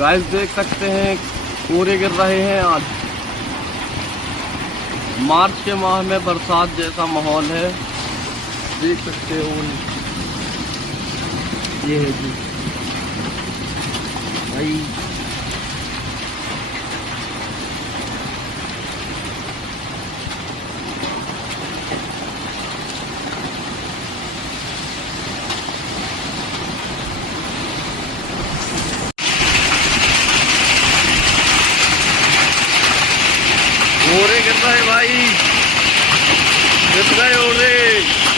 Guys देख सकते हैं कोहरे गिर रहे हैं आज। मार्च के माह में बरसात जैसा माहौल है, देख सकते हो। ये है जी भाई, कोहरे गिर रहे भाई, गिर गए ओले।